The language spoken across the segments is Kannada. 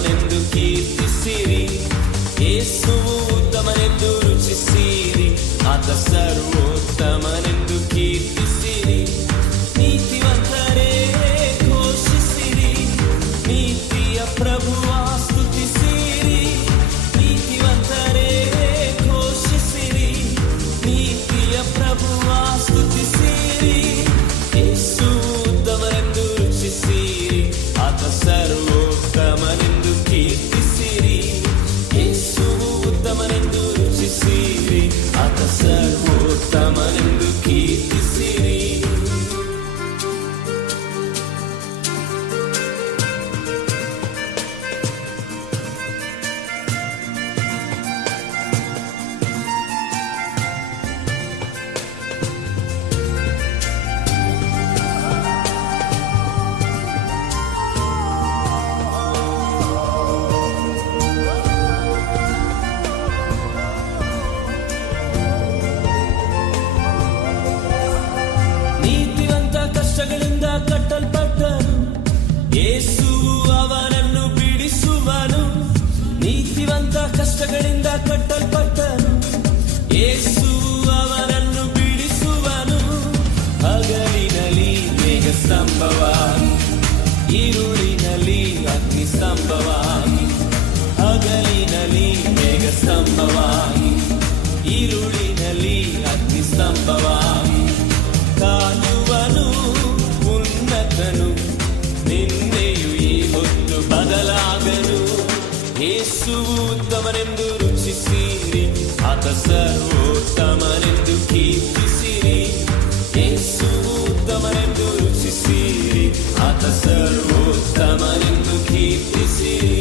ಉತ್ತಮನೆಂದು ಕೀರ್ತಿಸಿರಿ. ಯೇಸುವು ಉತ್ತಮನೆಂದು ರುಚಿಸಿರಿ, ಆತ ಸರ್ವೋತ್ತಮನೆಂದು ಕೀರ್ತಿಸಿರಿ. ನೀತಿವಂತರೇ ಘೋಷಿಸಿರಿ, ನೀತಿಯ ಪ್ರಭುವ ಸ್ತುತಿಸಿರಿ. ನೀತಿವಂತರೇ ಘೋಷಿಸಿರಿ, ನೀತಿಯ ಪ್ರಭುವ ಸ್ತುತಿಸಿರಿ. ಯೇಸು ಉತ್ತಮನೆಂದು ರುಚಿಸಿರಿ, ಆತ ಸರ್ವೋತ್ತಮನೆಂದು ಕೀರ್ತಿಸಿರಿ. ಯೇಸು ಉತ್ತಮನೆಂದು ರುಚಿಸಿರಿ, ಆತ ಸರ್ವೋತ್ತಮನೆಂದು ಕೀರ್ತಿಸಿರಿ. ನೀತಿವಂತ ಕಷ್ಟಗಳಿಂದ ಕಟ್ಟಲ್ಪಟ್ಟನು, ಯೇಸು ಅವನನ್ನು ಬಿಡಿಸುವನು. ನೀತಿವಂತ ಕಷ್ಟಗಳಿಂದ ಕಟ್ಟಲ್ಪಟ್ಟನು, ಯೇಸು ಅವನನ್ನು ಬಿಡಿಸುವನು. ಹಗಲಿನಲ್ಲಿ ಮೇಘ ಸ್ತಂಭವಾಗಿ, ಈರುಳಿನಲ್ಲಿ ಅಗ್ನಿ ಸ್ತಂಭವಾಗಿ. ಹಗಲಿನಲ್ಲಿ ಮೇಘ ಸ್ತಂಭವಾಗಿ, ಈರುಳಿನಲ್ಲಿ ಅಗ್ನಿ ಸ್ತಂಭವಾಗಿ. ಕಾಯುವನು ಉನ್ನತನು, ನಿನ್ನೆಯು ಈ ಹೊತ್ತು ಬದಲಾಗನು. ಯೇಸುವು ಉತ್ತಮನೆಂದು ರುಚಿಸಿರಿ, ಆತ ಸರ್ವೋತ್ತಮನೆಂದು ಕೀರ್ತಿಸಿರಿ. ಯೇಸುವು ಉತ್ತಮನೆಂದು ರುಚಿಸಿರಿ, ಆತ ಸರ್ವೋತ್ತಮನೆಂದು ಕೀರ್ತಿಸಿರಿ.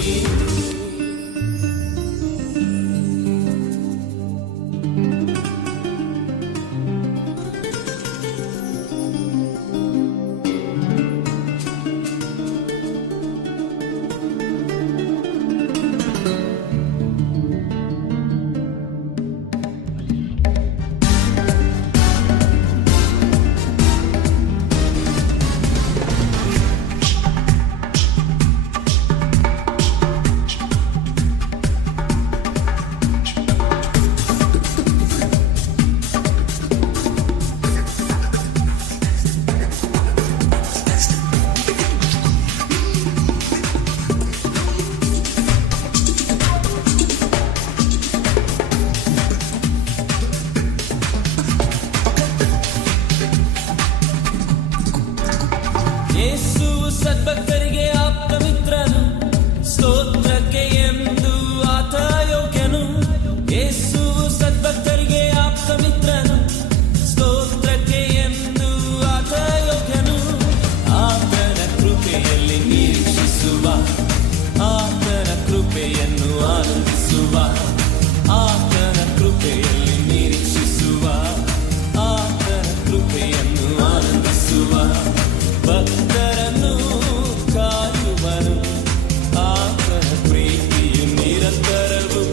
ಯೇಸುವು ಸದ್ಭಕ್ತರಿಗೆ ಆಪ್ತ ಮಿತ್ರನು, ಸ್ತೋತ್ರಕ್ಕೆ ಎಂದು ಆತ ಯೋಗ್ಯನು. ಯೇಸುವು ಸದ್ಭಕ್ತರಿಗೆ ಆಪ್ತ ಮಿತ್ರನು, ಸ್ತೋತ್ರಕ್ಕೆ ಎಂದು ಆತ ಯೋಗ್ಯನು. ಆತನ ಕೃಪೆಯಲ್ಲಿ ನಿರೀಕ್ಷಿಸುವ, ಆತನ ಕೃಪೆಯನ್ನು ಆನಂದಿಸುವ. ಆತನ ಕೃಪೆಯಲ್ಲಿ ನಿರೀಕ್ಷಿಸುವ, ಆತನ ಕೃಪೆಯನ್ನು ಆನಂದಿಸುವ. ಭಕ್ತರನ್ನು ಕಾಯುವನು, ಆತನ ಪ್ರೀತಿಯು ನಿರಂತರವು.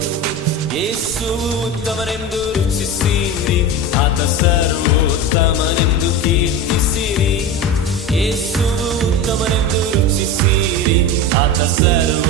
ಯೇಸುವು ಉತ್ತಮನೆಂದು ರುಚಿಸಿರಿ, ಆತ ಸರ್ವೋತ್ತಮನೆಂದು ಕೀರ್ತಿಸಿರಿ. ಯೇಸುವು ಉತ್ತಮನೆಂದು ರುಚಿಸಿರಿ, ಆತ ಸರ್ವ